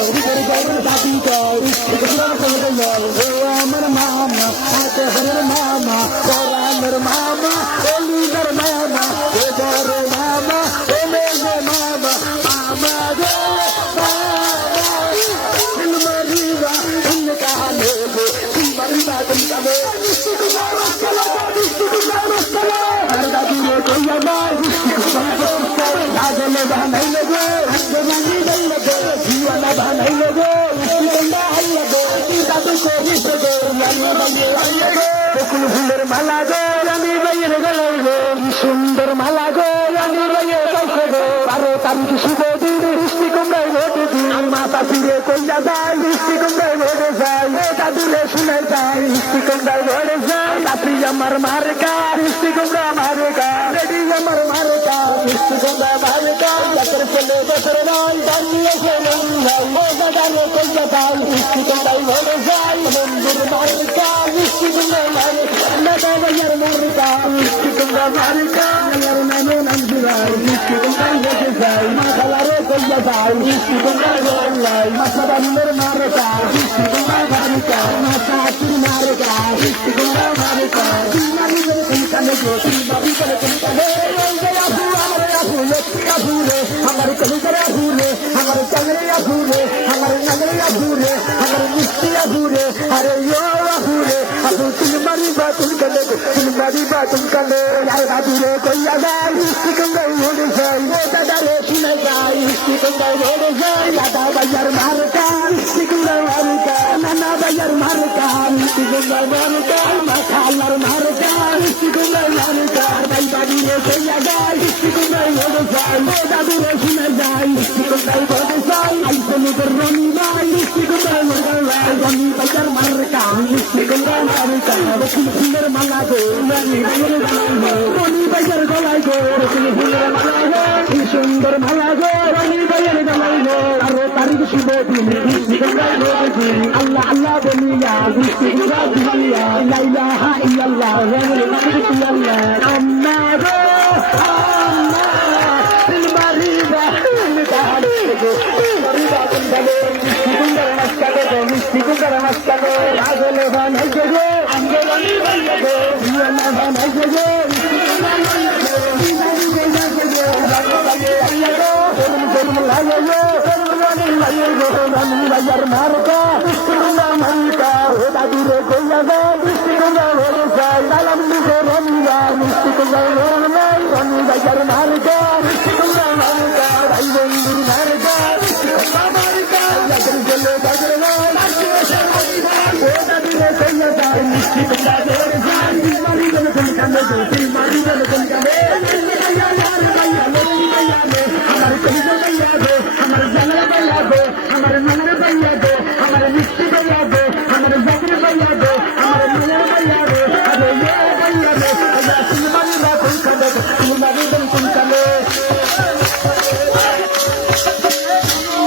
দাদি আমার মামা মামা পরানের মামা অলিদার মামা এবার মামা এলে মামা মামা গো মারিবা কালে গো মারিবা কালে আর দাদি রে কইয়া নাই রাজলে বানাইলে গো বানাইলে গো জীবনা বানাইলে গো দাদু করিস গো বকুল ফুলের মালা গো রানী বাইয়ের গলায় গো সুন্দর মালা গো রানী বাইয়ের গলায় গো 12 তারিখ শুভ দিন বৃষ্টি কুমড়ায় ভোটে দিন মাথা ফিরে কইয়া যায় বৃষ্টি কুমড়ায় ভোটে যায় ও দাদুরে শুনে যায় বৃষ্টি কুমড়ায় ভোটে যায় দাদি আমার মার্কা বৃষ্টি কুমড়া মার্কা রেডি আমার মার্কা বৃষ্টি কুমড়া মার্কা যাদের ছেলে বছর নয় দাঁড়িয়ে ও দাদারে কইয়া যায় বৃষ্টি কুমড়ায় ভোটে যায় মন্দির মার্কা বৃষ্টি কুমড়া মার্কা দাদা ভাইয়ার মার্কা বৃষ্টি কুমড়া মার্কা আমার নামে নাম দিলাই বৃষ্টি কুমড়ায় ভোটে যায় মাথালারে কইয়া যায় বৃষ্টি কুমড়ায় ভোটে যায় মাথা বান্নের মার্কা বৃষ্টি কুমড়া মার্কা মাথা আতুর মার্কা বৃষ্টি কুমড়া মার্কা দিনালি করে কইতালে গো বাবি করে কইতালে আমার আপু লক্ষ্মী আপু রে আমার কলিজারে আপু রে আমার চাংরে আপু রে আমার নাগরে আপু রে আমার মিষ্টি আপু রে আরে ইয়ো আপু রে আপু তুমি মারিবা তুমি কালে তুমি মারিবা তুমি কালে আর দাদু রে কইয়া যায় মিষ্টি কুমড়ায় ভোটে যায় ও দাদা রে শুনে যায় মিষ্টি কুমড়ায় ভোটে যায় দাদা ভাইয়ার মার্কা মিষ্টি কুমড়ায় মার্কা নানা ভাইয়ার মার্কা মিষ্টি কুমড়ায় মার্কা মাথা আল্লাহর মার্কা মিষ্টি কুমড়ায় মার্কা ভাই বাড়ি রে কইয়া যায় মিষ্টি কুমড়ায় ভোটে যায় ও দাদু রে শুনে যায় মিষ্টি কুমড়ায় ভোটে যায় আইসেলিদের রনি ভাই মিষ্টি কুমড়ায় ভোটে যায় রনি ভাইয়ার মার্কা মিষ্টি কুমড়ায় মার্কা বকুল ফুলের মালা গো রনি ভাইয়ার গলায় গো বকুল ফুলের মালা গো কি সুন্দর মালা গো রনি ভাইয়ার গলায় গো আরো তারিখ শুভ দিন মিষ্টি কুমড়ায় ভোটে দিন আল্লাহ আল্লাহ বলিয়া মিষ্টি কুমড়া দিলিয়া লা ইলাহা ইল্লাল্লাহ ওয়াল ইল্লাল্লাহ আম্মা গো আম্মা মারিবা কালে গো মারিবা কালে মিষ্টি কুমড়া মাস্কালে গো মিষ্টি কুমড়া মাস্কালে রাজলে বানাই গো আঙ্গলানি বাইয়া গো জিয়ানা বানাই গো ভাইয়ার মার্কা বৃষ্টি কুমড়া মার্কা ও দাদুরে কইয়া যায় বৃষ্টি কুমড়া ভরে যায় সালাম দিতে রমিরা মিষ্টি কুমড়া ভরে নাই রমি ভাইয়ার মার্কা বৃষ্টি কুমড়া মার্কা ভাই বন্ধুর মার্কা বৃষ্টি কুমড়া মার্কা যাদের গেলে তাদের নয় ও দাদুরে কইয়া যায় মিষ্টি কুমড়া ভরে যায় মারি গেলে তুমি কান্দে মারি গেলে